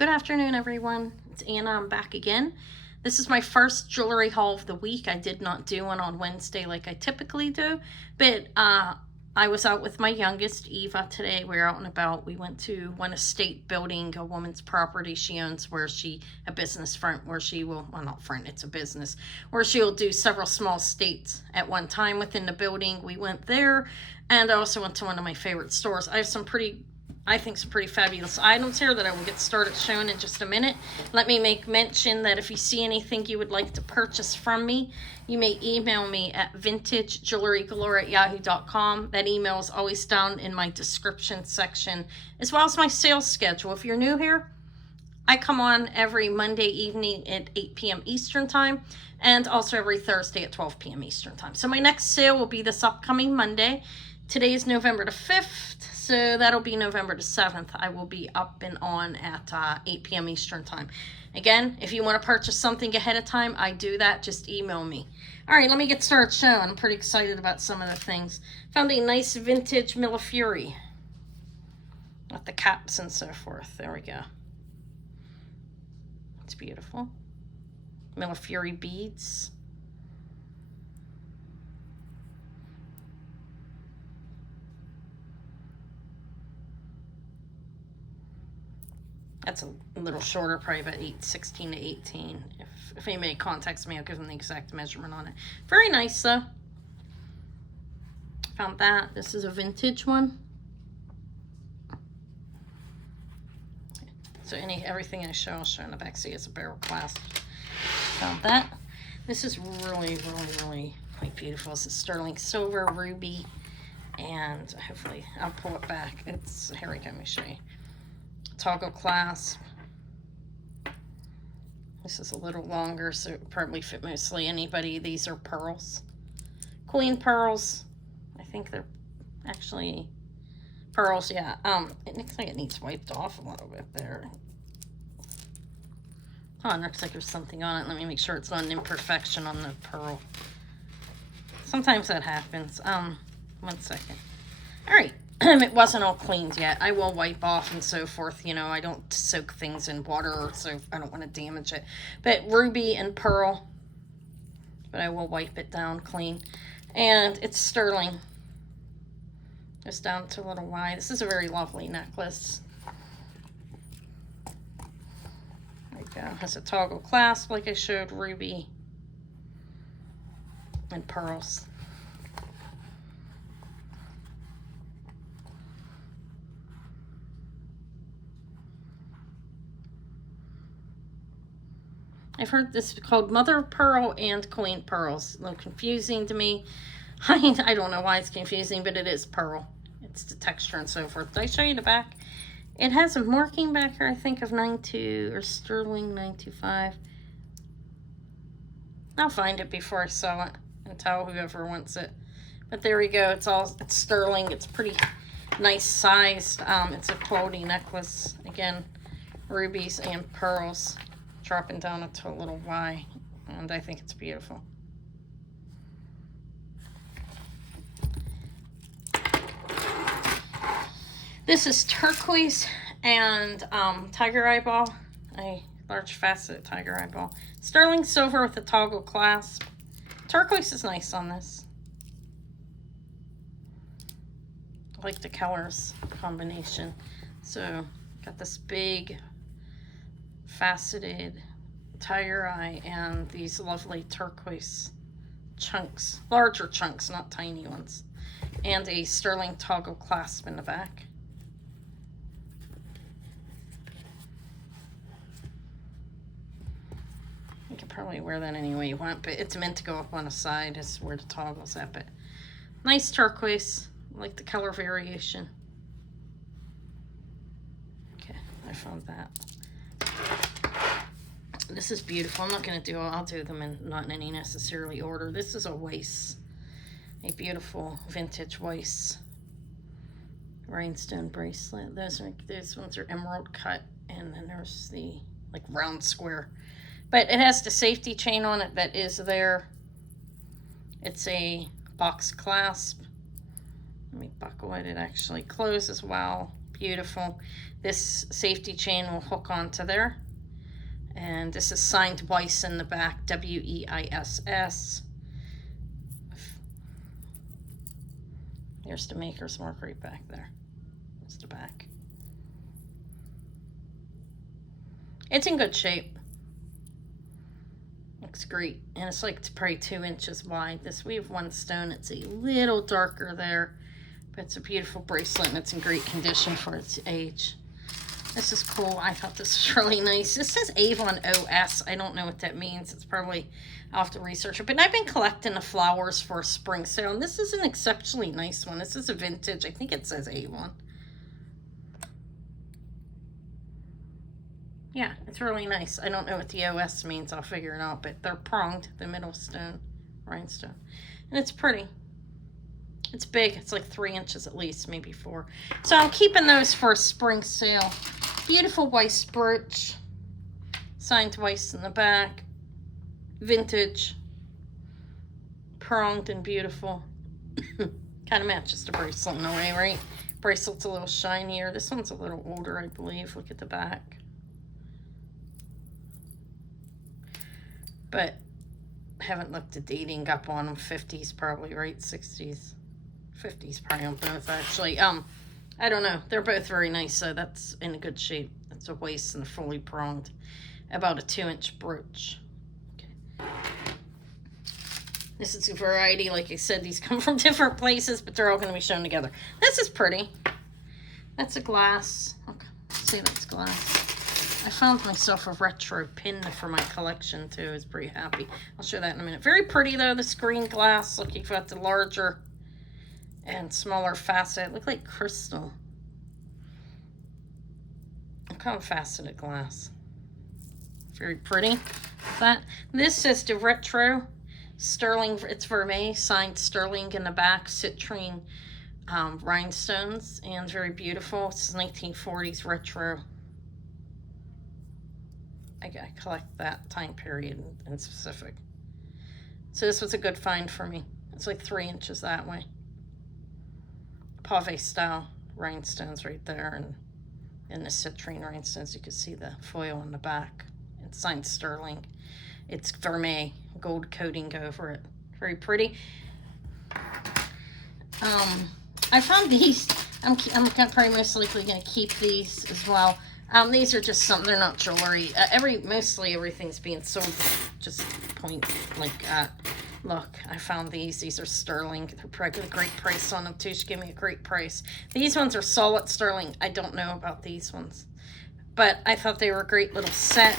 Good afternoon, everyone. It's Anna. I'm back again. This is my first jewelry haul of the week. I did not do one on Wednesday like I typically do, but I was out with my youngest, Eva, today. We were out and about. We went to one estate building, a woman's property she owns, where a business front where she will, well, not front, it's a business, where she will do several small estates at one time within the building. We went there, and I also went to one of my favorite stores. I have some pretty fabulous items here that I will get started showing in just a minute. Let me make mention that if you see anything you would like to purchase from me, you may email me at vintagejewelrygalore@yahoo.com. That email is always down in my description section, as well as my sales schedule. If you're new here, I come on every Monday evening at 8 p.m. Eastern Time, and also every Thursday at 12 p.m. Eastern Time. So my next sale will be this upcoming Monday. Today is November the 5th, so that'll be November the 7th. I will be up and on at 8 p.m. Eastern Time. Again, if you want to purchase something ahead of time, I do that. Just email me. All right, let me get started showing. I'm pretty excited about some of the things. Found a nice vintage Millefiori with the caps and so forth. There we go. It's beautiful. Millefiori beads. That's a little shorter, probably about 16 to 18. If anybody contacts me, I'll give them the exact measurement on it. Very nice, though. Found that. This is a vintage one. So everything I show, I'll show in the back. See, it's a barrel clasp. Found that. This is really quite beautiful. It's a sterling silver, ruby, and hopefully I'll pull it back. Here we go, let me show you. Toggle clasp. This is a little longer, so it would probably fit mostly anybody. These are pearls. Queen pearls. I think they're actually pearls, yeah. It looks like it needs wiped off a little bit there. Oh, it looks like there's something on it. Let me make sure it's not an imperfection on the pearl. Sometimes that happens. 1 second. All right. It wasn't all cleaned yet. I will wipe off and so forth. You know, I don't soak things in water, so I don't want to damage it. But ruby and pearl. But I will wipe it down clean. And it's sterling. Just down to a little Y. This is a very lovely necklace. There we go. It has a toggle clasp like I showed, ruby and pearls. I've heard this called mother of pearl and queen pearls. A little confusing to me. I don't know why it's confusing, but it is pearl. It's the texture and so forth. Did I show you the back? It has a marking back here, I think, of 92 or sterling 925. I'll find it before I sell it and tell whoever wants it. But there we go. It's sterling. It's pretty nice sized. It's a quality necklace. Again, rubies and pearls. Dropping down into a little Y, and I think it's beautiful. This is turquoise and tiger eyeball, a large faceted tiger eyeball. Sterling silver with a toggle clasp. Turquoise is nice on this. I like the colors combination. So got this big faceted tiger eye and these lovely turquoise chunks, larger chunks, not tiny ones, and a sterling toggle clasp in the back. You can probably wear that any way you want, but it's meant to go up on the side is where the toggle's at. But nice turquoise. I like the color variation. Okay, I found that. This is beautiful. I'm not going to I'll do them not in any necessarily order. This is a Weiss, a beautiful vintage Weiss rhinestone bracelet. Those ones are emerald cut, and then there's the like round square. But it has the safety chain on it that is there. It's a box clasp. Let me buckle it. It actually closes well. Beautiful. This safety chain will hook onto there. And this is signed Weiss in the back, W-E-I-S-S. Here's the maker's mark right back there. That's the back. It's in good shape. Looks great. And it's like probably 2 inches wide. This, we have one stone. It's a little darker there. But it's a beautiful bracelet and it's in great condition for its age. This is cool. I thought this was really nice. This says Avon OS. I don't know what that means. It's probably, I'll have to research it. But I've been collecting the flowers for a spring sale. And this is an exceptionally nice one. This is a vintage. I think it says Avon. Yeah, it's really nice. I don't know what the OS means. I'll figure it out. But they're pronged, the middle stone, rhinestone. And it's pretty. It's big. It's like 3 inches at least, maybe 4. So I'm keeping those for a spring sale. Beautiful Weiss brooch. Signed Weiss in the back. Vintage. Pronged and beautiful. Kind of matches the bracelet in a way, right? Bracelet's a little shinier. This one's a little older, I believe. Look at the back. But I haven't looked at dating up on them. 50s probably, right? 60s. 50s probably on both, actually. I don't know. They're both very nice, so that's in a good shape. It's a Weiss and fully pronged. About a 2-inch brooch. Okay. This is a variety. Like I said, these come from different places, but they're all going to be shown together. This is pretty. That's a glass. Okay, see, that's glass. I found myself a retro pin for my collection too. I was pretty happy. I'll show that in a minute. Very pretty though, the screen glass. Look, you've got the larger and smaller facet. Look like crystal. Kind of faceted glass. Very pretty. That. This is the retro sterling. It's Vermeil, signed sterling in the back. Citrine rhinestones, and very beautiful. It's 1940s retro. I collect that time period in specific. So this was a good find for me. It's like 3 inches that way. Pave style rhinestones right there, and in the citrine rhinestones you can see the foil in the back. It's signed sterling. It's Vermeil, gold coating over it. Very pretty. I found these. I'm probably most likely going to keep these as well. These are just something, they're not jewelry. Mostly everything's being sold just point like that. Look, I found these. These are sterling. They're probably a great price on them too. She gave me a great price. These ones are solid sterling. I don't know about these ones, but I thought they were a great little set.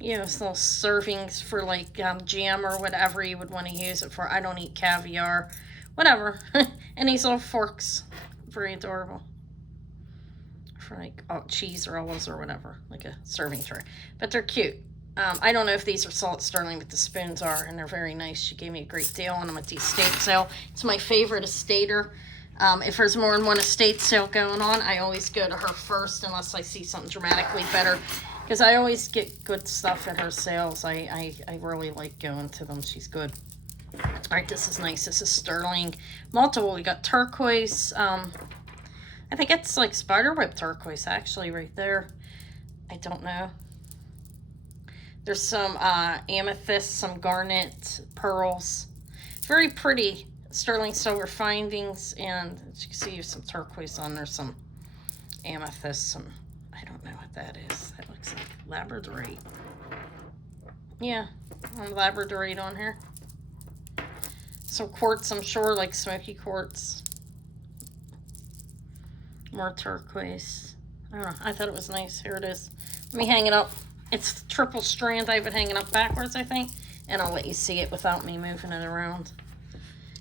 You know, little servings for like jam or whatever you would want to use it for. I don't eat caviar, whatever. And these little forks, very adorable. For like cheese rolls or whatever, like a serving tray. But they're cute. I don't know if these are solid sterling, but the spoons are, and they're very nice. She gave me a great deal on them at the estate sale. It's my favorite estater. If there's more than one estate sale going on, I always go to her first unless I see something dramatically better, because I always get good stuff at her sales. I really like going to them. She's good. All right, this is nice. This is sterling. Multiple. We got turquoise. I think it's like spiderweb turquoise, actually, right there. I don't know. There's some amethyst, some garnet, pearls. Very pretty sterling silver findings. And as you can see, there's some turquoise on there, some amethyst, some, I don't know what that is. That looks like labradorite. Yeah, labradorite on here. Some quartz, I'm sure, like smoky quartz. More turquoise. I don't know. I thought it was nice. Here it is. Let me hang it up. It's triple strand. I have it hanging up backwards, I think. And I'll let you see it without me moving it around.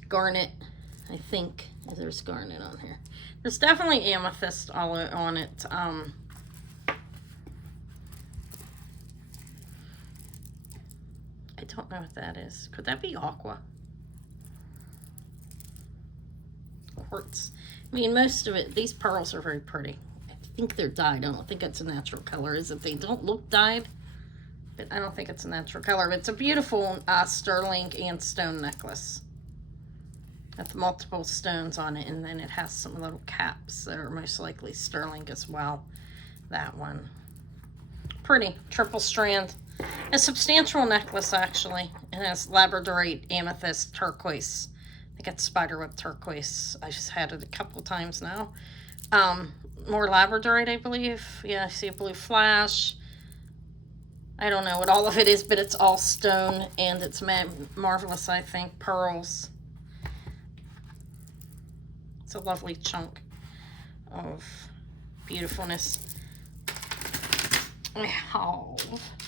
Garnet. I think there's garnet on here. There's definitely amethyst all on it. I don't know what that is. Could that be aqua? Quartz. I mean, most of it, these pearls are very pretty. I think they're dyed. I don't think it's a natural color. Is it? They don't look dyed, but I don't think it's a natural color. But it's a beautiful sterling and stone necklace. with multiple stones on it, and then it has some little caps that are most likely sterling as well. That one. Pretty. Triple strand. A substantial necklace, actually. It has labradorite, amethyst, turquoise. I think it's spiderweb turquoise. I just had it a couple times now. More labradorite, I believe. Yeah, I see a blue flash. I don't know what all of it is, but it's all stone, and it's marvelous, I think. Pearls. It's a lovely chunk of beautifulness. I have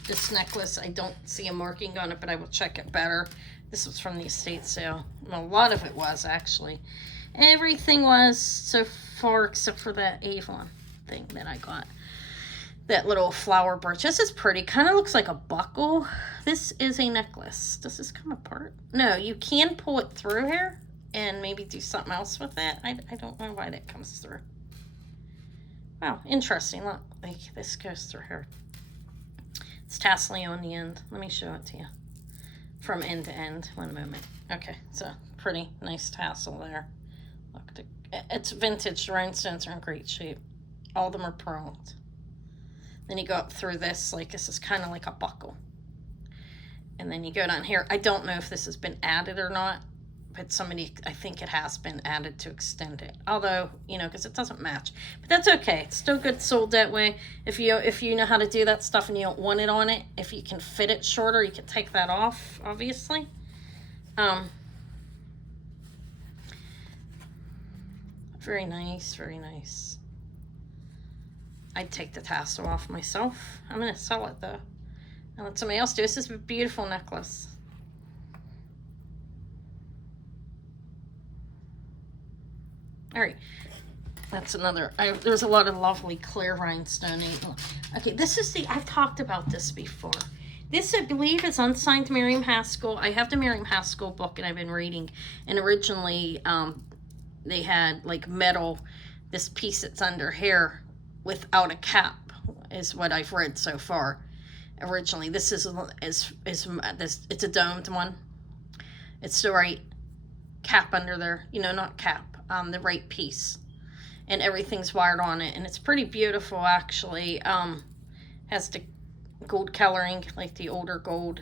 this necklace. I don't see a marking on it, but I will check it better. This was from the estate sale. Well, a lot of it was, actually. Everything was so far except for that Avon thing that I got. That little flower brooch. This is pretty. Kind of looks like a buckle. This is a necklace. Does this come apart? No, you can pull it through here and maybe do something else with it. I don't know why that comes through. Wow, interesting. Look, like this goes through here. It's tasseling on the end. Let me show it to you. From end to end. One moment. Okay, so pretty nice tassel there. Look, it's vintage. The rhinestones are in great shape. All of them are pearled. Then you go up through this, like this is kind of like a buckle. And then you go down here. I don't know if this has been added or not, but somebody, I think it has been added to extend it. Although, you know, because it doesn't match. But that's okay. It's still good sold that way. If you know how to do that stuff and you don't want it on it, if you can fit it shorter, you can take that off, obviously. Very nice, very nice. I'd take the tassel off myself. I'm going to sell it, though. And let somebody else do. This is a beautiful necklace. All right. That's another. There's a lot of lovely clear rhinestone. Okay, this is the... I've talked about this before. This, I believe, is Unsigned Miriam Haskell. I have the Miriam Haskell book, and I've been reading. And originally, they had, like, metal, this piece that's under here, without a cap is what I've read so far. Originally, this is it's a domed one. It's the right cap under there, you know, not cap, the right piece, and everything's wired on it, and it's pretty beautiful actually. Has the gold coloring, like the older gold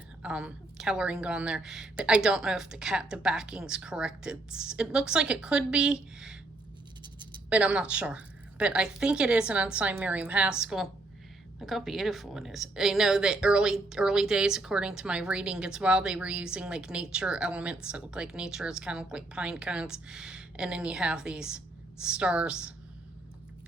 coloring on there, but I don't know if the backing's correct. It looks like it could be, but I'm not sure. But I think it is an Unsigned Miriam Haskell. Look how beautiful it is. I know that early days, according to my reading as well, they were using like nature elements that look like nature. It's kind of look like pine cones. And then you have these stars.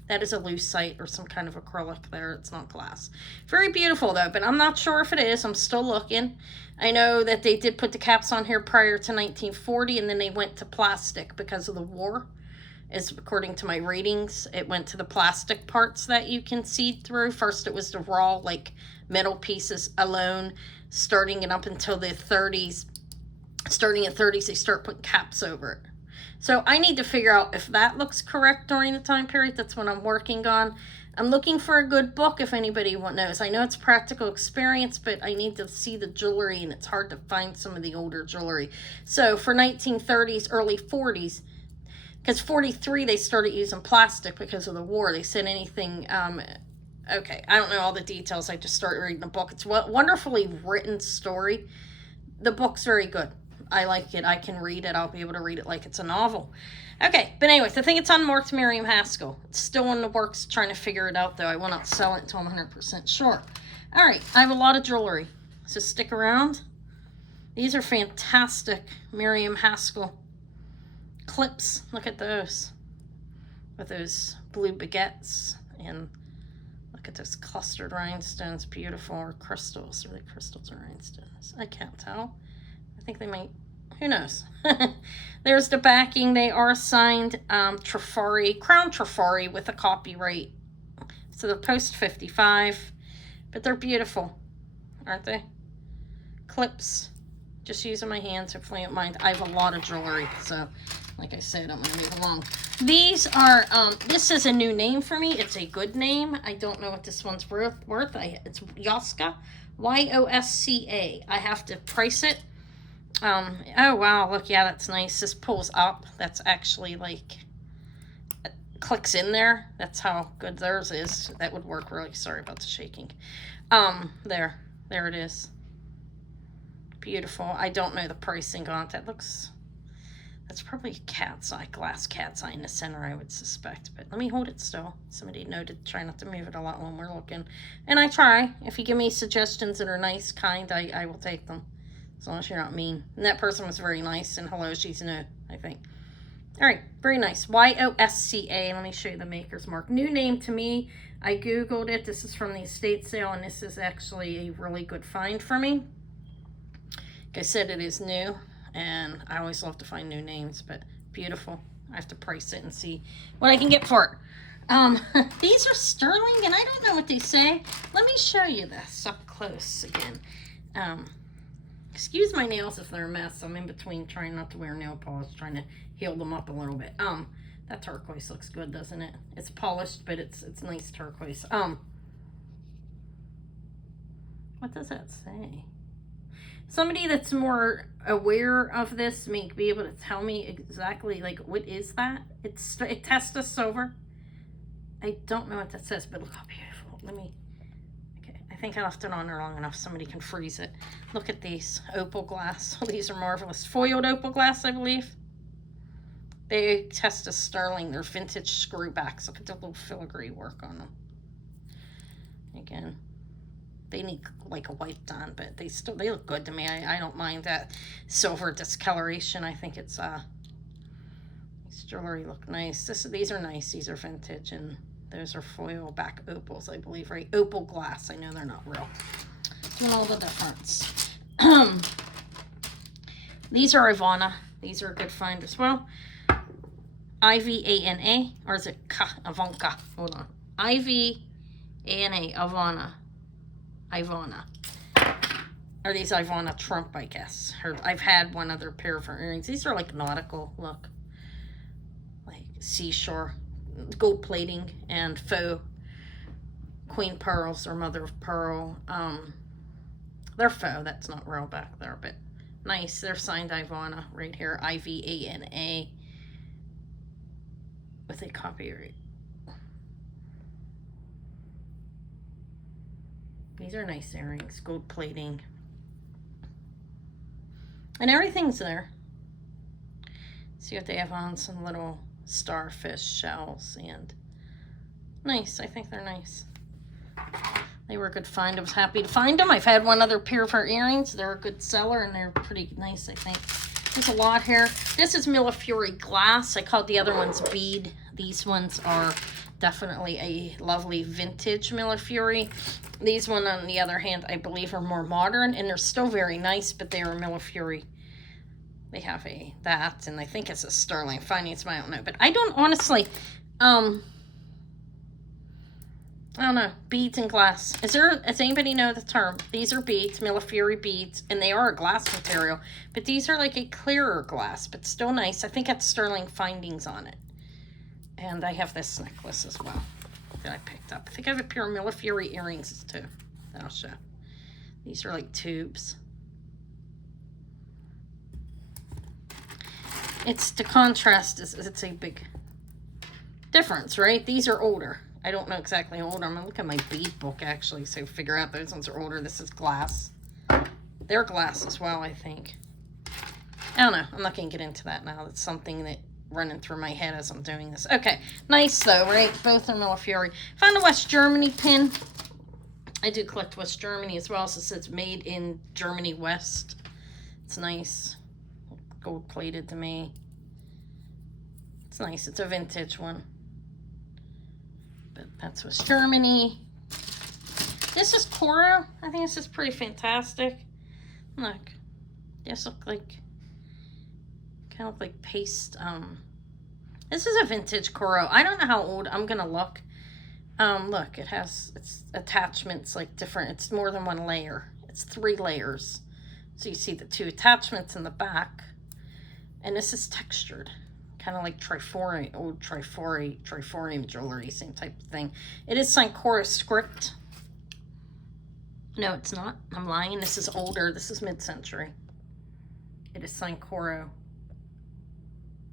That is a lucite or some kind of acrylic there. It's not glass. Very beautiful though, but I'm not sure if it is. I'm still looking. I know that they did put the caps on here prior to 1940, and then they went to plastic because of the war. Is according to my readings, it went to the plastic parts that you can see through. First, it was the raw, like, metal pieces alone, starting it up until the 30s. Starting at 30s, they start putting caps over it. So I need to figure out if that looks correct during the time period. That's what I'm working on. I'm looking for a good book if anybody knows. I know it's practical experience, but I need to see the jewelry, and it's hard to find some of the older jewelry. So for 1930s, early 40s, because 43, they started using plastic because of the war. They said anything, okay, I don't know all the details. I just started reading the book. It's a wonderfully written story. The book's very good. I like it. I can read it. I'll be able to read it like it's a novel. Okay, but anyways, I think it's unmarked Miriam Haskell. It's still in the works, trying to figure it out, though. I will not sell it until I'm 100% sure. All right, I have a lot of jewelry, so stick around. These are fantastic Miriam Haskell clips. Look at those, with those blue baguettes, and look at those clustered rhinestones. Beautiful. Or crystals. Are they crystals or rhinestones? I can't tell. I think they might, who knows. There's the backing. They are signed Trifari, Crown Trifari, with a copyright. So they're post 55, but they're beautiful, aren't they? Clips. Just using my hands, hopefully you don't mind. I have a lot of jewelry, so like I said, I'm going to move along. These are, this is a new name for me. It's a good name. I don't know what this one's worth. It's Yosca, Yosca. I have to price it. Oh wow, look, yeah, that's nice. This pulls up. That's actually like, clicks in there. That's how good theirs is. That would work really. Sorry about the shaking. There it is. Beautiful. I don't know the pricing on it. That looks, that's probably a cat's eye, glass cat's eye in the center, I would suspect. But let me hold it still. Somebody noted, try not to move it a lot when we're looking. And I try. If you give me suggestions that are nice, kind, I will take them. As long as you're not mean. And that person was very nice. And hello, she's new, I think. All right, very nice. Yosca. Let me show you the maker's mark. New name to me. I Googled it. This is from the estate sale, and this is actually a really good find for me. Like I said, it is new, and I always love to find new names, but beautiful. I have to price it and see what I can get for it. These are sterling, and I don't know what they say. Let me show you this up close again. Excuse my nails if they're a mess. I'm in between trying not to wear nail polish, trying to heal them up a little bit. That turquoise looks good, doesn't it? It's polished, but it's nice turquoise. What does that say? Somebody that's more aware of this may be able to tell me exactly, like, what is that? It's Testa silver. I don't know what that says, but look how beautiful. Let me, okay, I think I left it on there long enough. Somebody can freeze it. Look at these opal glass. These are marvelous. Foiled opal glass, I believe. They Testa sterling. They're vintage screwbacks. Look at the little filigree work on them. Again, they need like a wipe on, but they look good to me. I don't mind that silver discoloration. I think it's these jewelry look nice. These are nice. These are vintage, and those are foil back opals, I believe, right? Opal glass. I know they're not real. Doing all the difference. These are Ivana. These are a good find as well. Ivana, or is it Ivanka? Hold on. Ivana, Ivana. Are these Ivana Trump, I guess? I've had one other pair of her earrings. These are like nautical, look. Like seashore, gold plating, and faux queen pearls or mother of pearl. They're faux, that's not real back there, but nice. They're signed Ivana right here, Ivana, with a copyright. These are nice earrings, gold plating. And everything's there. See what they have on, some little starfish shells, and nice. I think they're nice. They were a good find. I was happy to find them. I've had one other pair of her earrings. They're a good seller, and they're pretty nice, I think. There's a lot here. This is Millefiori glass. I called the other ones bead. These ones are definitely a lovely vintage Millefiori. These one, on the other hand, I believe are more modern, and they're still very nice, but they are Millefiori. They have that, and I think it's a sterling finance, I don't know. But I don't honestly, I don't know, beads and glass. Does anybody know the term? These are beads, Millefiori beads, and they are a glass material, but these are like a clearer glass, but still nice. I think it's sterling findings on it. And I have this necklace as well that I picked up. I think I have a pair of Millefiori earrings too that I'll show. These are like tubes. It's the contrast it's a big difference, right? These are older. I don't know exactly how old. I'm gonna look at my bead book actually, so figure out those ones are older. This is glass. They're glass as well, I think. I don't know. I'm not gonna get into that now. That's something that running through my head as I'm doing this. Okay, nice though, right? Both are Millefiori. Found a West Germany pin. I do collect West Germany as well, so it says made in Germany West. It's nice. Gold plated to me. It's nice. It's a vintage one. But that's West Germany. This is Coro. I think this is pretty fantastic. Look. This look like kind of like paste. This is a vintage Coro. I don't know how old. I'm gonna look. Look, it's attachments like different. It's more than one layer. It's 3 layers. So you see the 2 attachments in the back. And this is textured. Kind of like Trifari, old Trifarium jewelry, same type of thing. It is signed Coro script. No, it's not. I'm lying. This is older. This is mid-century. It is signed Coro.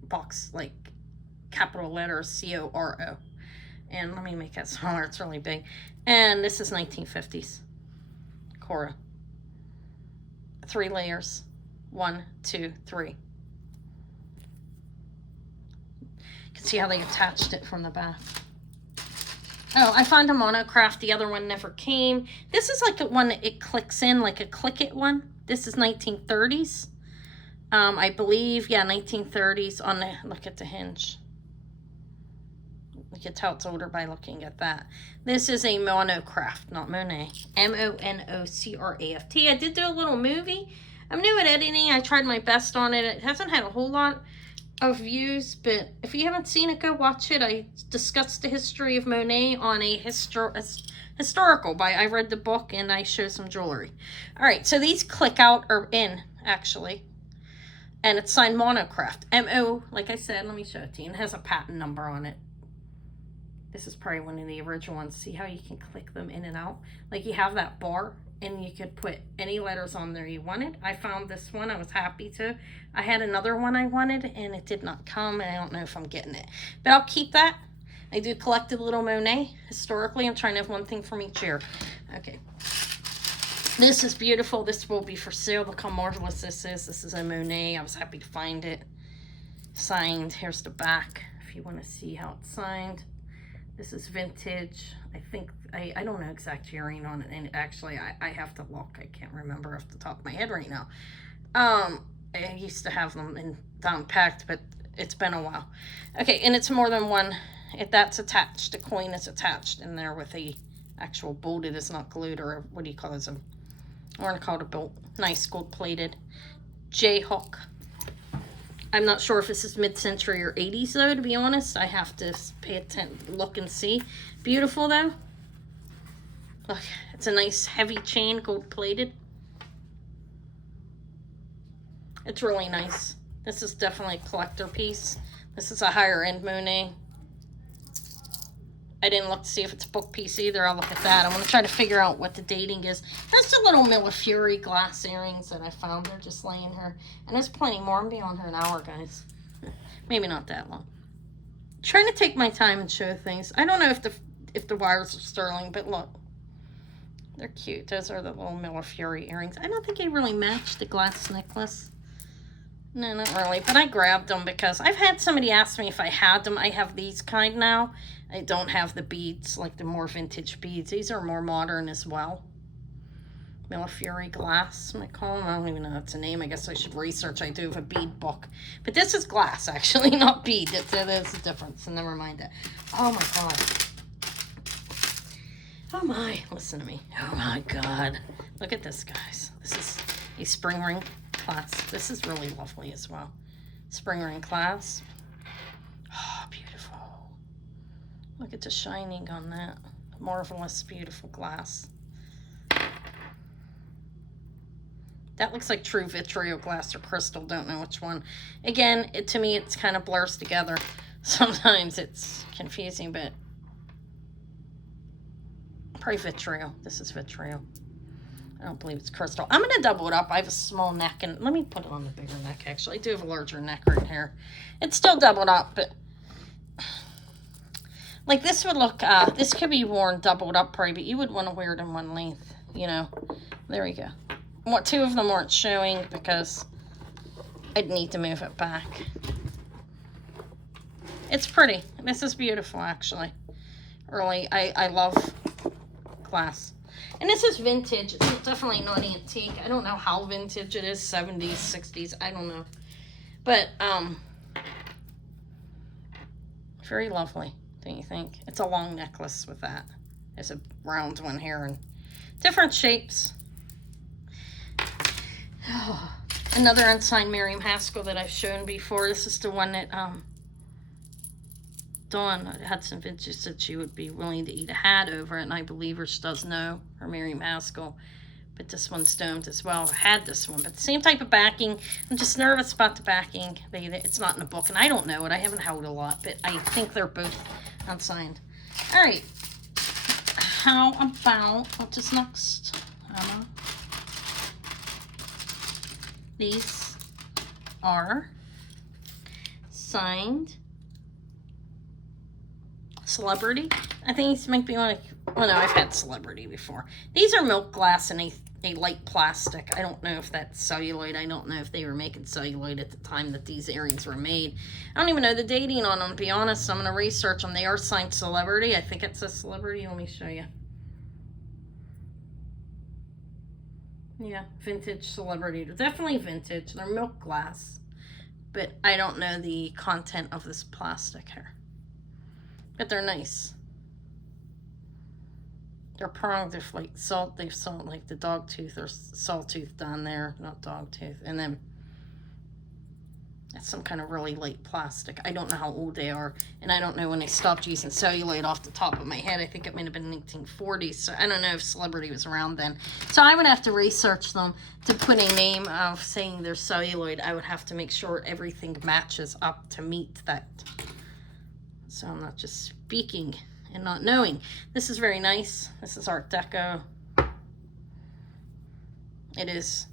Box, like, capital letters, C-O-R-O. And let me make that smaller. It's really big. And this is 1950s. Coro. 3 layers. 1, 2, 3. You can see how they attached it from the back. Oh, I found a Monocraft. The other one never came. This is like a one that it clicks in, like a click it one. This is 1930s. I believe, yeah, 1930s on the, look at the hinge. You can tell it's older by looking at that. This is a Monocraft, not Monet. M-O-N-O-C-R-A-F-T. I did do a little movie. I'm new at editing. I tried my best on it. It hasn't had a whole lot of views, but if you haven't seen it, go watch it. I discussed the history of Monet on a historical by, I read the book and I show some jewelry. All right, so these click out or in, actually. And it's signed Monocraft. M-O, like I said, let me show it to you. It has a patent number on it. This is probably one of the original ones. See how you can click them in and out? Like you have that bar and you could put any letters on there you wanted. I found this one. I was happy to. I had another one I wanted and it did not come. And I don't know if I'm getting it. But I'll keep that. I do collect a little Monet. Historically, I'm trying to have one thing from each year. Okay. This is beautiful. This will be for sale. Look how marvelous this is. This is a Monet. I was happy to find it. Signed. Here's the back if you want to see how it's signed. This is vintage. I think, I don't know exact yearing on it. And actually, I have to look. I can't remember off the top of my head right now. I used to have them in down packed, but it's been a while. Okay, and it's more than one. That's attached. The coin is attached in there with a actual bolted. It's not glued, or what do you call it? I want to call it a bolt. Nice gold plated J-hook. I'm not sure if this is mid-century or 80s though, to be honest. I have to pay attention, look and see. Beautiful though. Look, it's a nice heavy chain, gold plated. It's really nice. This is definitely a collector piece. This is a higher end Monet. I didn't look to see if it's a book piece either. I'll look at that. I want to try to figure out what the dating is. There's the little Millefiori glass earrings that I found. They're just laying here. And there's plenty more. I'm be on here an hour, guys. Maybe not that long. Trying to take my time and show things. I don't know if the wires are sterling, but look. They're cute. Those are the little Millefiori earrings. I don't think they really match the glass necklace. No, not really. But I grabbed them because I've had somebody ask me if I had them. I have these kind now. I don't have the beads, like the more vintage beads. These are more modern as well. Millefiori glass, I call them. I don't even know if it's a name. I guess I should research. I do have a bead book. But this is glass, actually, not bead. There's a difference, so never mind that. Oh, my God. Oh, my. Listen to me. Oh, my God. Look at this, guys. This is a spring ring clasp. This is really lovely as well. Spring ring clasp. Oh, beautiful. Look at the shining on that. Marvelous, beautiful glass. That looks like true vitriol glass or crystal. Don't know which one. Again, to me, it's kind of blurs together. Sometimes it's confusing, but probably vitriol. This is vitriol. I don't believe it's crystal. I'm going to double it up. I have a small neck, and let me put it on the bigger neck, actually. I do have a larger neck right here. It's still doubled up, but like this would look, this could be worn doubled up probably, but you would want to wear it in one length, you know. There we go. What, 2 of them weren't showing because I'd need to move it back. It's pretty. This is beautiful, actually. Really, I love glass. And this is vintage. It's definitely not antique. I don't know how vintage it is, 70s, 60s, I don't know. But, very lovely. Don't you think? It's a long necklace with that. There's a round one here and different shapes. Oh, another Unsigned Miriam Haskell that I've shown before. This is the one that Dawn Hudson Vintage said she would be willing to eat a hat over it, and I believe her. She does know her Miriam Haskell. But this one's domed as well. I had this one, but the same type of backing. I'm just nervous about the backing. It's not in the book, and I don't know it. I haven't held a lot, but I think they're both unsigned. All right. How about, what is next? These. are signed Celebrity. I think these might be like, well, no, I've had Celebrity before. These are milk glass and a light plastic. I don't know if that's celluloid. I don't know if they were making celluloid at the time that these earrings were made. I don't even know the dating on them, to be honest. I'm going to research them. They are signed Celebrity. I think it says Celebrity. Let me show you. Yeah, vintage Celebrity. They're definitely vintage. They're milk glass. But I don't know the content of this plastic here. But they're nice. They're pronged. They're like salt. They've salt like the dog tooth or sawtooth down there, not dog tooth. And then that's some kind of really light plastic. I don't know how old they are, and I don't know when they stopped using celluloid off the top of my head. I think it might have been 1940s, so I don't know if Celebrity was around then. So I would have to research them to put a name of saying they're celluloid. I would have to make sure everything matches up to meet that. So I'm not just speaking and not knowing. This is very nice. This is Art Deco. It is,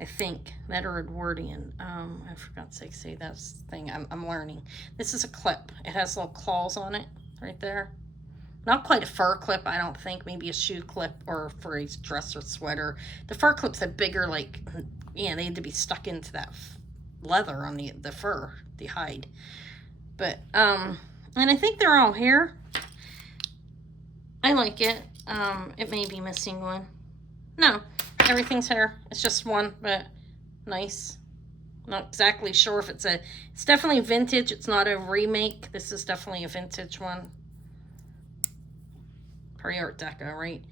I think, that or Edwardian. I forgot to say that thing. I'm learning. This is a clip. It has little claws on it right there. Not quite a fur clip, I don't think. Maybe a shoe clip or for a dress or sweater. The fur clips are bigger, like, yeah, they had to be stuck into that leather on the fur, the hide. But, and I think they're all here. I like it. It may be missing one. No, everything's here. It's just one, but nice. Not exactly sure if it's definitely vintage. It's not a remake. This is definitely a vintage one. Pretty Art Deco, right?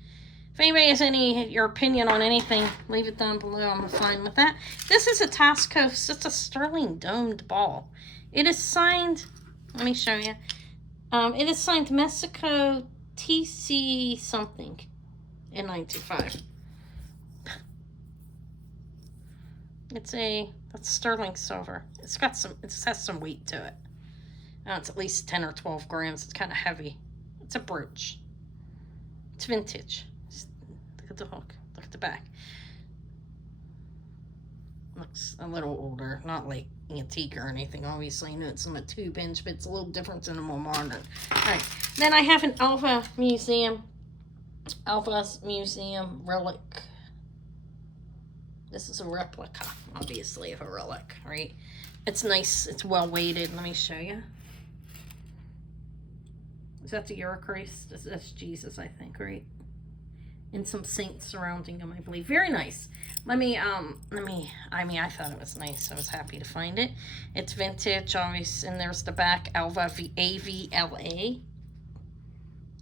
If anybody has your opinion on anything, leave it down below. I'm fine with that. This is a Tascos. It's a sterling domed ball. It is signed, let me show you. It is signed Mexico TC something in 925. That's sterling silver. It has some weight to it. It's at least 10 or 12 grams. It's kind of heavy. It's a brooch. It's vintage. Look at the hook. Look at the back. Looks a little older, not like antique or anything. Obviously, I know it's on a 2-inch, but it's a little different than a more modern. All right, then I have an Alva's Museum relic. This is a replica, obviously, of a relic, right? It's nice. It's well weighted. Let me show you. Is that the Eucharist? That's Jesus, I think, right? And some saints surrounding him, I believe. Very nice. I mean, I thought it was nice. I was happy to find it. It's vintage, obviously, and there's the back, Alva, AVLA.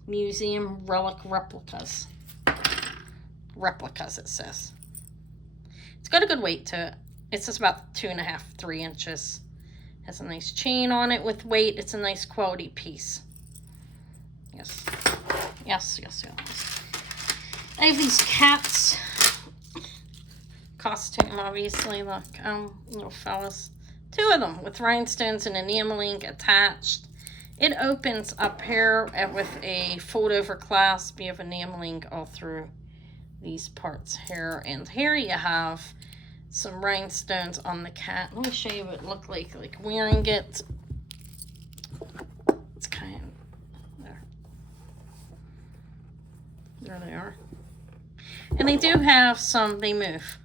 Museum Relic Replicas. Replicas, it says. It's got a good weight to it. It's just about 2.5, 3 inches. Has a nice chain on it with weight. It's a nice quality piece. Yes. Yes, yes, yes. I have these cats. Costume, obviously. Look, little fellas. 2 of them with rhinestones and enameling attached. It opens up here with a fold-over clasp. You have enameling all through these parts here. And here you have some rhinestones on the cat. Let me show you what it looked like wearing it. It's kind of there. There they are. And they do have some, they move.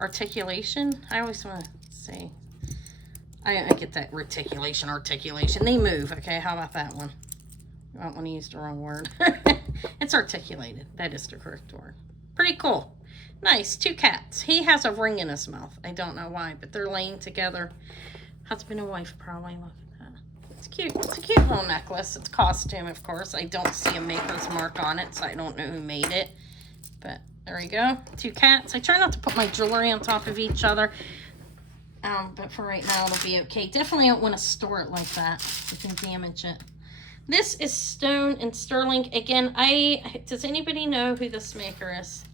Articulation. I always want to say, I get that articulation. They move, okay? How about that one? I don't want to use the wrong word. It's articulated. That is the correct word. Pretty cool. Nice. 2 cats. He has a ring in his mouth. I don't know why, but they're laying together. Husband and wife, probably. Look at that. It's cute. It's a cute little necklace. It's costume, of course. I don't see a maker's mark on it, so I don't know who made it. But there we go. 2 cats. I try not to put my jewelry on top of each other. But for right now, it'll be okay. Definitely don't want to store it like that. You can damage it. This is stone and sterling. Again, does anybody know who this maker is?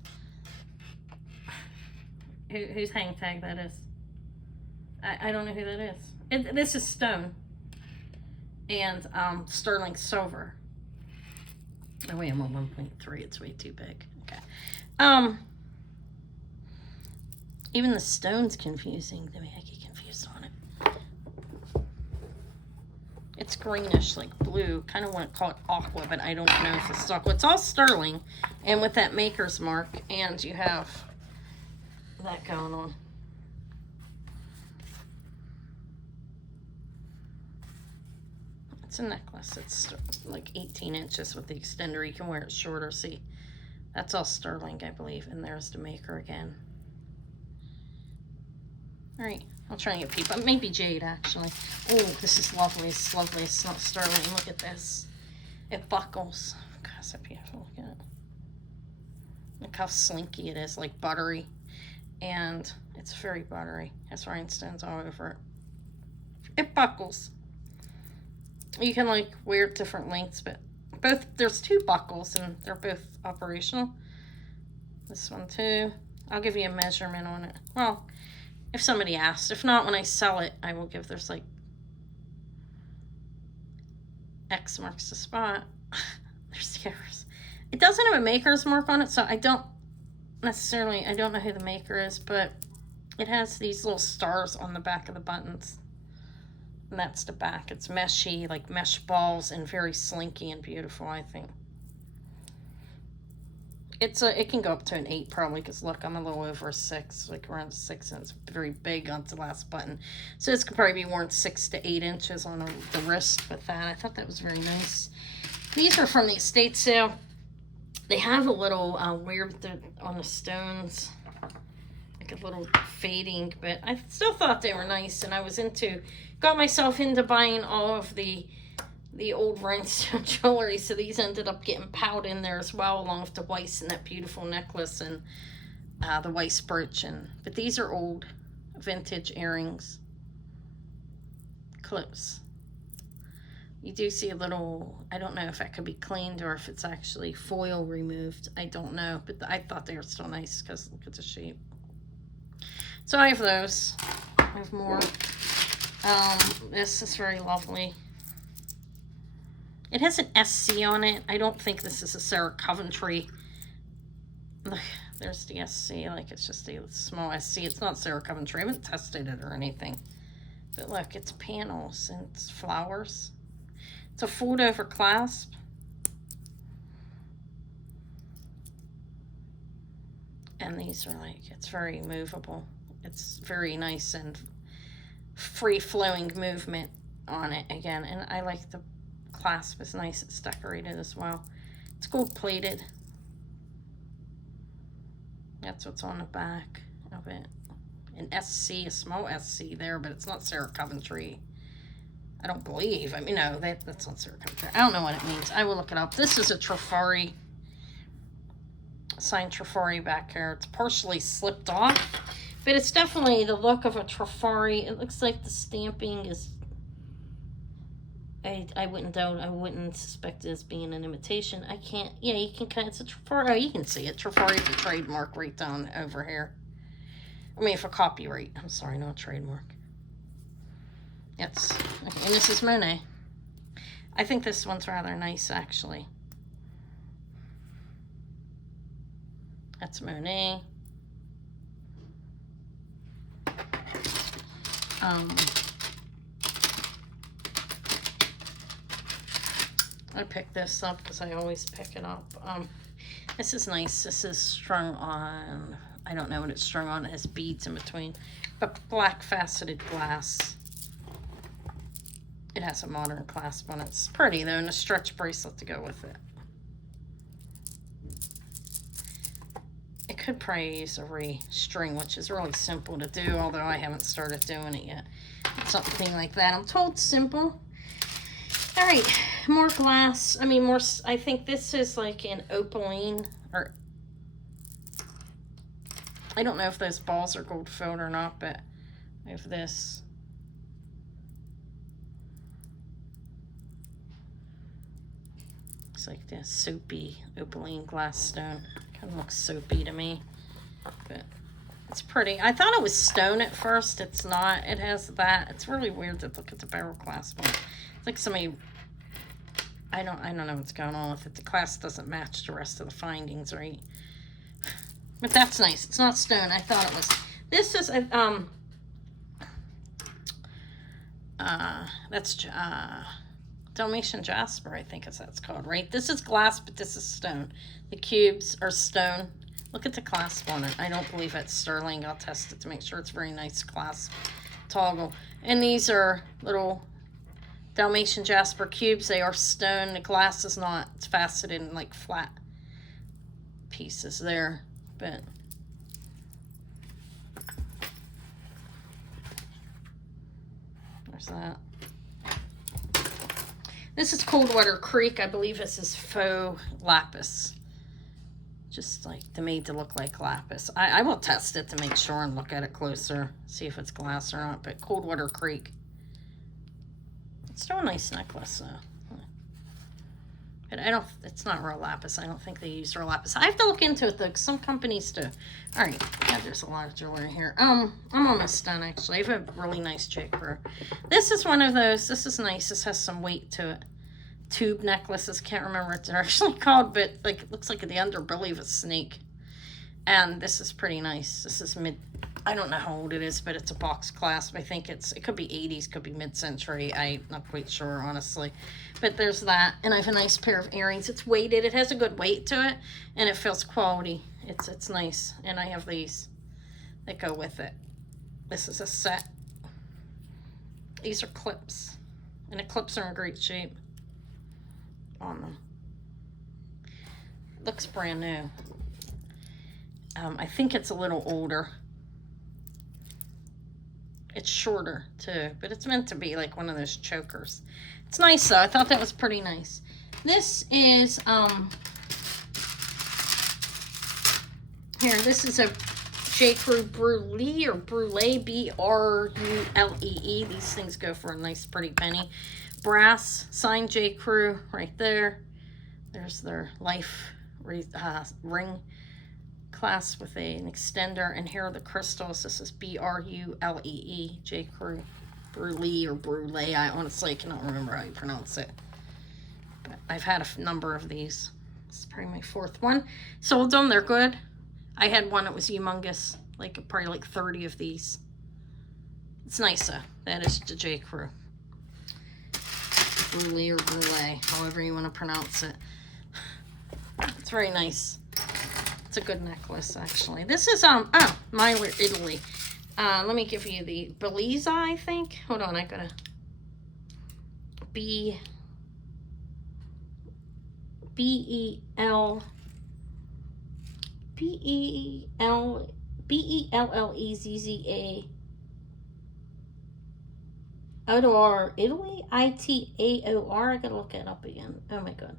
Whose hang tag that is? I don't know who that is. This is stone and sterling silver. Oh wait, I'm on 1.3. It's way too big. Okay. Even the stone's confusing to me. I get confused on it. It's greenish, like blue. Kind of want to call it aqua, but I don't know if it's aqua. It's all sterling, and with that maker's mark, and you have that going on. It's a necklace. It's like 18 inches with the extender. You can wear it shorter. See, that's all sterling, I believe. And there's the maker again. All right, I'll try and get people. Maybe jade, actually. Oh, this is lovely. It's lovely. It's not sterling. Look at this. It buckles. God, so beautiful. Look at it. Look how slinky it is, like buttery. And it's very buttery. It has rhinestones all over it. It buckles. You can like wear it different lengths, but both, there's two buckles and they're both operational. This one too. I'll give you a measurement on it. Well, if somebody asks. If not, when I sell it, I will give, there's like X marks the spot. There's the errors. It doesn't have a maker's mark on it, so I don't necessarily, I don't know who the maker is, but it has these little stars on the back of the buttons. And that's the back. It's meshy, like mesh balls, and very slinky and beautiful, I think. It can go up to an 8 probably, because look, I'm a little over a 6, like around 6, and it's very big on the last button. So this could probably be worn 6 to 8 inches on the wrist with that. I thought that was very nice. These are from the estate sale. They have a little weird on the stones, like a little fading, but I still thought they were nice, and I was got myself into buying all of the old rhinestone jewelry, so these ended up getting piled in there as well, along with the Weiss and that beautiful necklace and the Weiss brooch. But these are old vintage earrings. Close. You do see a little, I don't know if that could be cleaned or if it's actually foil removed. I don't know, but I thought they were still nice because look at the shape. So I have those. I have more. This is very lovely. It has an SC on it. I don't think this is a Sarah Coventry. Look, there's the SC. Like, it's just a small SC. It's not Sarah Coventry. I haven't tested it or anything. But look, it's panels and it's flowers. It's a fold over clasp. And these are like, it's very movable. It's very nice and free-flowing movement on it again. And I like the clasp. It's nice. It's decorated as well. It's gold plated. That's what's on the back of it. An SC, a small SC there, but it's not Sarah Coventry. I don't believe. I mean, no, that's not Sarah Coventry. I don't know what it means. I will look it up. This is a Trifari. Signed Trifari back here. It's partially slipped off, but it's definitely the look of a Trifari. It looks like the stamping is, I wouldn't suspect it as being an imitation. I can't, yeah, you can kind of, it's a Trifari, oh, you can see it. Trifari for trademark right down over here. I mean, for copyright. I'm sorry, not trademark. Yes, okay, and this is Monet. I think this one's rather nice, actually. That's Monet. I picked this up because I always pick it up. This is nice. This is strung on, I don't know what it's strung on. It has beads in between, but black faceted glass. It has a modern clasp on it. It's pretty though, and a stretch bracelet to go with it. It could probably use a re-string, which is really simple to do, although I haven't started doing it yet. Something like that. I'm told simple. All right, more glass. I mean, more, I think this is like an opaline, or I don't know if those balls are gold filled or not, but I have this. It's like this soapy opaline glass stone. Kind of looks soapy to me, but it's pretty. I thought it was stone at first. It's not. It has that. It's really weird to look at the barrel clasp. It's like somebody, I don't know what's going on with it. The clasp doesn't match the rest of the findings, right? But that's nice. It's not stone. I thought it was. This is a, that's, Dalmatian Jasper, I think is that's called, right? This is glass, but this is stone. The cubes are stone. Look at the clasp on it. I don't believe it's sterling. I'll test it to make sure it's very nice clasp toggle. And these are little Dalmatian Jasper cubes. They are stone. The glass is not. It's faceted in like flat pieces there. But there's that. This is Coldwater Creek. I believe this is faux lapis. Just like made to look like lapis. I will test it to make sure and look at it closer. See if it's glass or not. But Coldwater Creek. It's still a nice necklace though. But I don't, it's not real lapis. I don't think they use real lapis. I have to look into it though, because some companies do. Alright, yeah, there's a lot of jewelry here. I'm almost done actually. I have a really nice J. Crew. This is one of those, this is nice. This has some weight to it. Tube necklaces, can't remember what they're actually called, but like it looks like the underbelly of a snake. And this is pretty nice. This is I don't know how old it is, but it's a box clasp. I think it could be 80s, could be mid-century. I'm not quite sure, honestly. But there's that. And I have a nice pair of earrings. It's weighted. It has a good weight to it, and it feels quality. It's nice. And I have these that go with it. This is a set. These are clips. And the clips are in great shape on them. Looks brand new. I think it's a little older. It's shorter too, but it's meant to be like one of those chokers. It's nice though. I thought that was pretty nice. This is here, this is a J. Crew Brulee or Brulee, B-R-U-L-E-E. These things go for a nice pretty penny. Brass, signed J. Crew right there. There's their life ring clasp with an extender, and here are the crystals. This is B-R-U-L-E-E, J. Crew Brulee or Brulee. I honestly cannot remember how you pronounce it. But I've had a number of these. This is probably my fourth one. Sold them, they're good. I had one that was humongous, like probably like 30 of these. It's nice though. That is the J. Crew. Brulee or Brulee, however you want to pronounce it. It's very nice. It's a good necklace, actually. This is, Myler, Italy. Let me give you the Bellezza, I think. Hold on, I gotta... B-E-L-L-E-Z-Z-A. Odor, Italy? I-T-A-O-R. I gotta look it up again. Oh my god.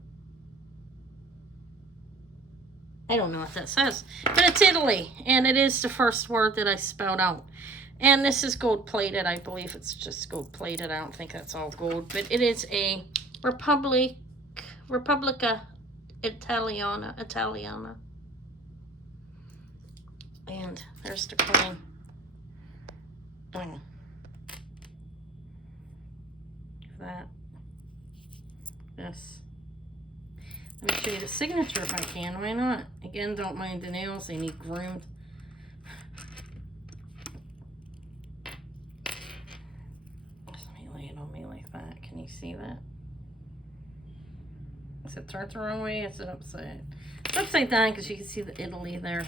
I don't know what that says, but it's Italy, and it is the first word that I spelled out. And this is gold-plated. I believe it's just gold-plated. I don't think that's all gold, but it is a Replica Italiana. And there's the coin. That. This. Let me show you the signature if I can. Why not? Again, don't mind the nails. They need groomed. Just let me lay it on me like that. Can you see that? Is it turned the wrong way? Is it upside? It's upside down because you can see the Italy there.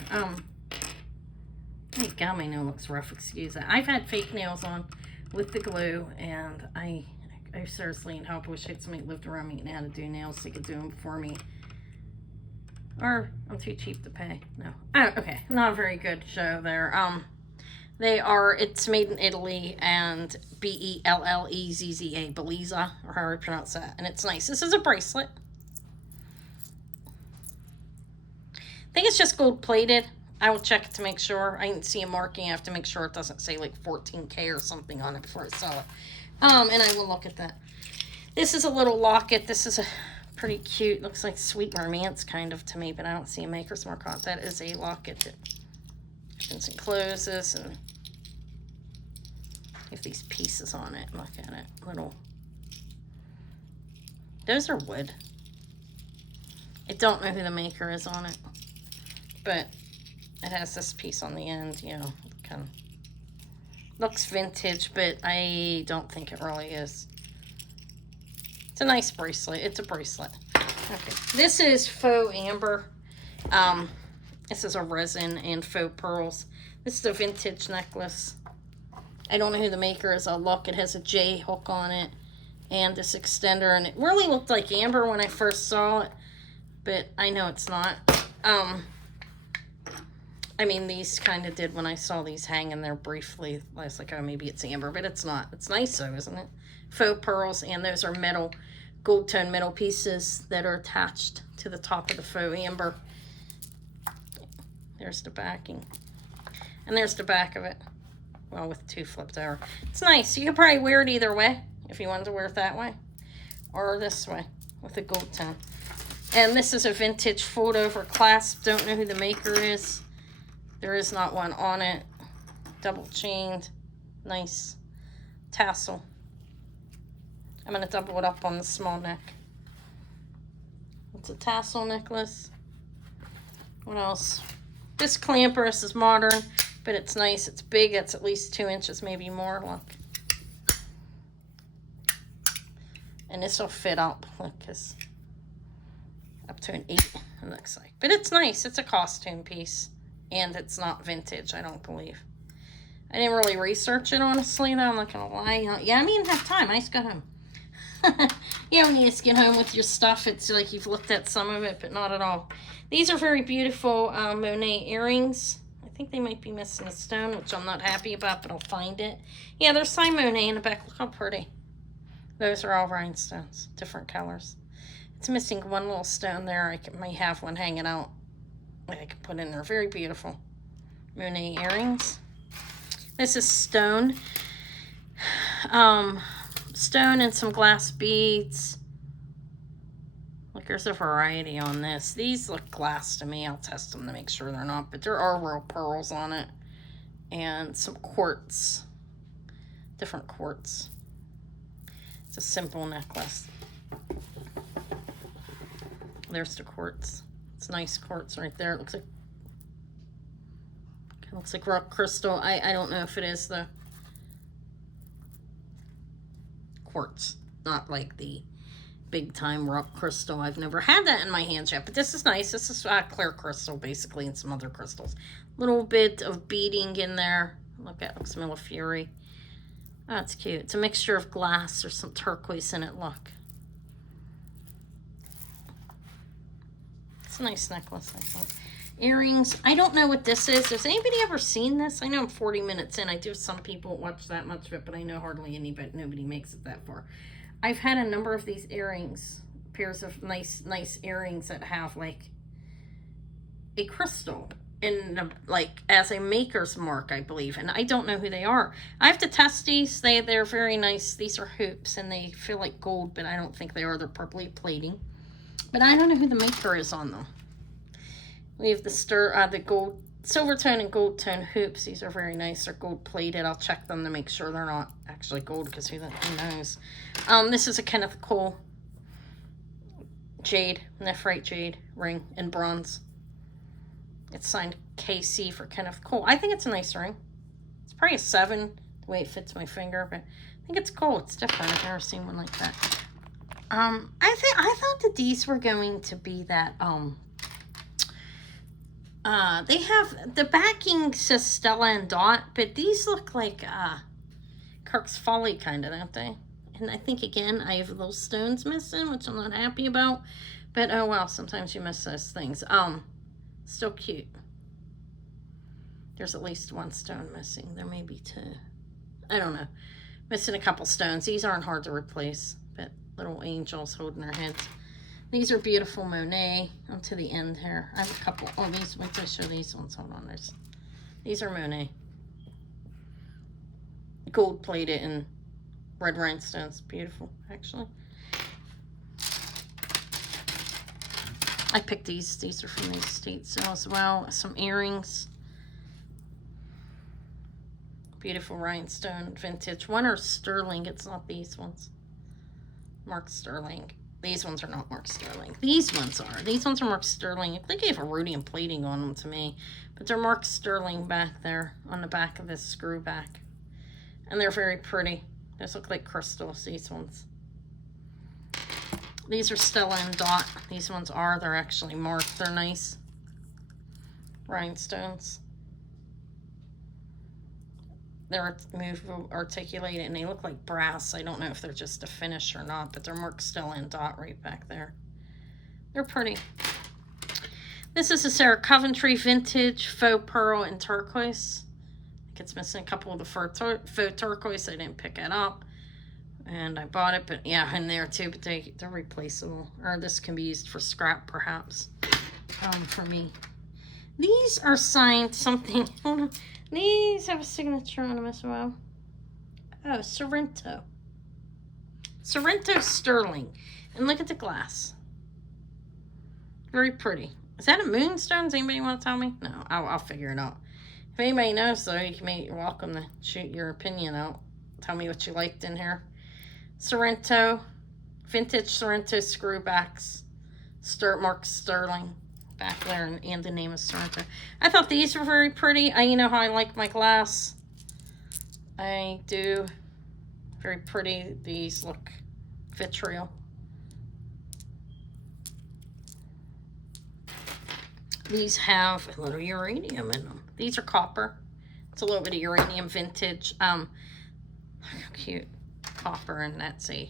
My God, my nail looks rough. Excuse that. I've had fake nails on with the glue, and I seriously need help. I wish I had somebody lived around me and how to do nails so they could do them for me. Or I'm too cheap to pay. No. Oh, okay. Not a very good show there. It's made in Italy, and B-E-L-L-E-Z-Z-A, Bellezza, or however you pronounce that. And it's nice. This is a bracelet. I think it's just gold plated. I will check it to make sure. I didn't see a marking. I have to make sure it doesn't say like 14K or something on it before I sell it. And I will look at that. This is a little locket. This is a pretty cute, looks like Sweet Romance kind of to me, but I don't see a maker's mark on it. That is a locket that opens and closes, and if these pieces on it, look at it, little, those are wood. I don't know who the maker is on it, but it has this piece on the end, you know, pin. Looks vintage, but I don't think it really is. It's a nice bracelet. It's a bracelet. Okay. This is faux amber. This is a resin and faux pearls. This is a vintage necklace. I don't know who the maker is. I'll look. It has a J hook on it and this extender, and it really looked like amber when I first saw it, but I know it's not. I mean, these kind of did when I saw these hanging there briefly. I was like, oh, maybe it's amber, but it's not. It's nice though, isn't it? Faux pearls, and those are metal, gold tone metal pieces that are attached to the top of the faux amber. There's the backing. And there's the back of it. Well, with two flipped over. It's nice. You could probably wear it either way, if you wanted to wear it that way. Or this way, with a gold tone. And this is a vintage fold over clasp. Don't know who the maker is. There is not one on it. Double chained. Nice tassel. I'm going to double it up on the small neck. It's a tassel necklace. What else? This clamper, this is modern, but it's nice. It's big. It's at least 2 inches, maybe more. Look. And this will fit up. Look, because up to an 8, it looks like. But it's nice. It's a costume piece. And it's not vintage, I don't believe. I didn't really research it, honestly, though. I'm not going to lie. Yeah, I didn't have time. I just got home. You don't need to get home with your stuff. It's like you've looked at some of it, but not at all. These are very beautiful Monet earrings. I think they might be missing a stone, which I'm not happy about, but I'll find it. Yeah, there's some Monet in the back. Look how pretty. Those are all rhinestones, different colors. It's missing one little stone there. I might have one hanging out. I can put in there. Very beautiful Monet earrings. This is stone. Stone and some glass beads. Look, there's a variety on this. These look glass to me. I'll test them to make sure they're not, but there are real pearls on it. And some quartz. Different quartz. It's a simple necklace. There's the quartz. It's nice quartz right there. It looks like rock crystal. I don't know if it is the quartz, not like the big time rock crystal. I've never had that in my hands yet, but this is nice. This is clear crystal basically, and some other crystals. Little bit of beading in there. Look at it, looks Millefiori. Oh, it's cute. It's a mixture of glass or some turquoise in it. Look. It's a nice necklace, I think. Earrings. I don't know what this is. Has anybody ever seen this? I know I'm 40 minutes in. I do have some people watch that much of it, but I know hardly anybody. Nobody makes it that far. I've had a number of these earrings. Pairs of nice earrings that have like a crystal in like as a maker's mark, I believe. And I don't know who they are. I have to test these. They're very nice. These are hoops and they feel like gold, but I don't think they are. They're probably plating. But I don't know who the maker is on them. We have the gold, silver tone and gold tone hoops. These are very nice. They're gold plated. I'll check them to make sure they're not actually gold because who knows. This is a Kenneth Cole jade, nephrite jade ring in bronze. It's signed KC for Kenneth Cole. I think it's a nice ring. It's probably a 7 the way it fits my finger, but I think it's cool. It's different. I've never seen one like that. I thought that these were going to be that, they have, the backing says Stella and Dot, but these look like, Kirk's Folly kind of, don't they? And I think, again, I have those stones missing, which I'm not happy about, but oh well, sometimes you miss those things. Still cute. There's at least one stone missing. There may be 2. I don't know. Missing a couple stones. These aren't hard to replace, but little angels holding their heads. These are beautiful Monet. I'm to the end here. I have a couple. Oh, these. Wait till I show these ones. Hold on. These are Monet. Gold plated and red rhinestones. Beautiful, actually. I picked these. These are from these states as well. Some earrings. Beautiful rhinestone, vintage. One are sterling. It's not these ones. Marked sterling. These ones are not marked sterling. These ones are. These ones are marked sterling. They gave a rhodium plating on them to me. But they're marked sterling back there on the back of this screw back. And they're very pretty. These look like crystals, these ones. These are Stella and Dot. These ones are. They're actually marked. They're nice. Rhinestones. They're articulated and they look like brass. I don't know if they're just a finish or not, but they're marked Stella and Dot right back there. They're pretty. This is a Sarah Coventry Vintage Faux Pearl and Turquoise. I think it's missing a couple of the faux turquoise. I didn't pick it up. And I bought it, but yeah, in there too, but they're replaceable. Or this can be used for scrap, perhaps, for me. These are signed something. Hold on. These have a signature on them as well. Oh, Sorrento. Sorrento Sterling. And look at the glass. Very pretty. Is that a moonstone? Does anybody want to tell me? No, I'll figure it out. If anybody knows, though, you're welcome to shoot your opinion out. Tell me what you liked in here. Sorrento. Vintage Sorrento screwbacks. Mark Sterling. Back there, and the name is Sorrento. I thought these were very pretty. You know how I like my glass. I do. Very pretty. These look vitriol. These have a little uranium in them. These are copper. It's a little bit of uranium vintage. How cute. Copper, and that's I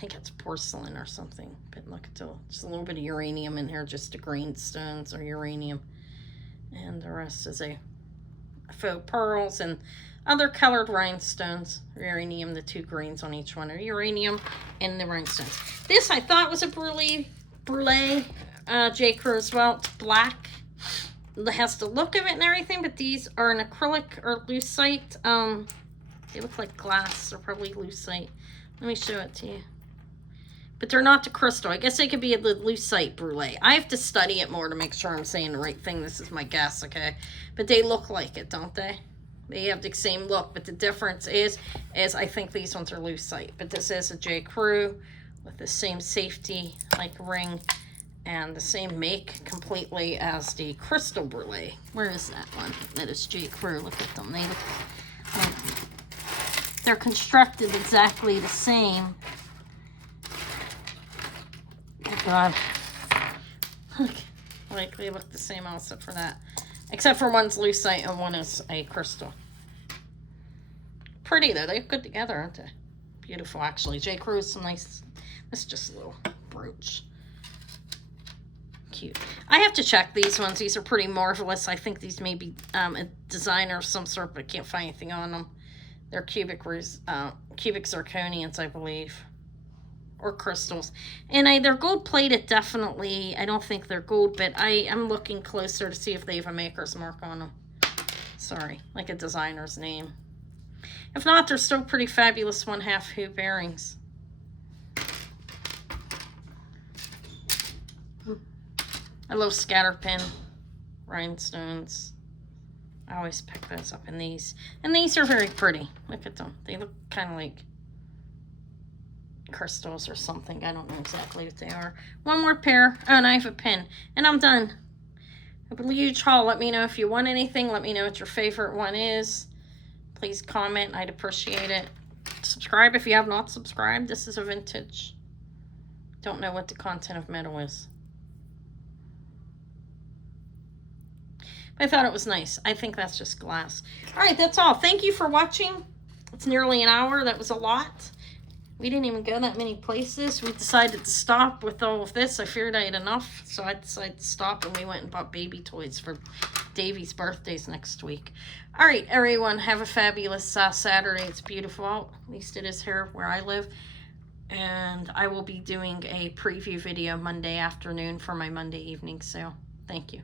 think it's porcelain or something, but look at just a little bit of uranium in here, just the greenstones or uranium, and the rest is a faux pearls and other colored rhinestones. Uranium, the 2 greens on each one are uranium, and the rhinestones. This I thought was a Brulee J. Crew as well. It's black. It has the look of it and everything, but these are an acrylic or lucite. They look like glass. They're probably lucite. Let me show it to you. But they're not the crystal. I guess they could be a lucite brulee. I have to study it more to make sure I'm saying the right thing. This is my guess, okay? But they look like it, don't they? They have the same look, but the difference is I think these ones are lucite. But this is a J. Crew with the same safety like ring and the same make completely as the crystal brulee. Where is that one? That is J. Crew. Look at them. They look like they're constructed exactly the same. Oh God. Look, like they look the same also for that. Except for one's lucite and one is a crystal. Pretty though, they look good together, aren't they? Beautiful actually. J. Crew is some nice, this is just a little brooch. Cute. I have to check these ones. These are pretty marvelous. I think these may be a designer of some sort, but I can't find anything on them. They're cubic zirconians, I believe. Or crystals. And they're gold plated, definitely. I don't think they're gold, but I am looking closer to see if they have a maker's mark on them. Sorry, like a designer's name. If not, they're still pretty fabulous 1/2 hoop bearings. I love scatter pin rhinestones. I always pick those up in these. And these are very pretty. Look at them. They look kind of like crystals or something. I don't know exactly what they are. One more pair. Oh, and I have a pin. And I'm done. A huge haul. Let me know if you want anything. Let me know what your favorite one is. Please comment. I'd appreciate it. Subscribe if you have not subscribed. This is a vintage. Don't know what the content of metal is. I thought it was nice. I think that's just glass. All right, that's all. Thank you for watching. It's nearly an hour. That was a lot. We didn't even go that many places. We decided to stop with all of this. I feared I had enough, so I decided to stop, and we went and bought baby toys for Davey's birthday's next week. All right, everyone, have a fabulous Saturday. It's beautiful out. At least it is here where I live. And I will be doing a preview video Monday afternoon for my Monday evening sale. Thank you.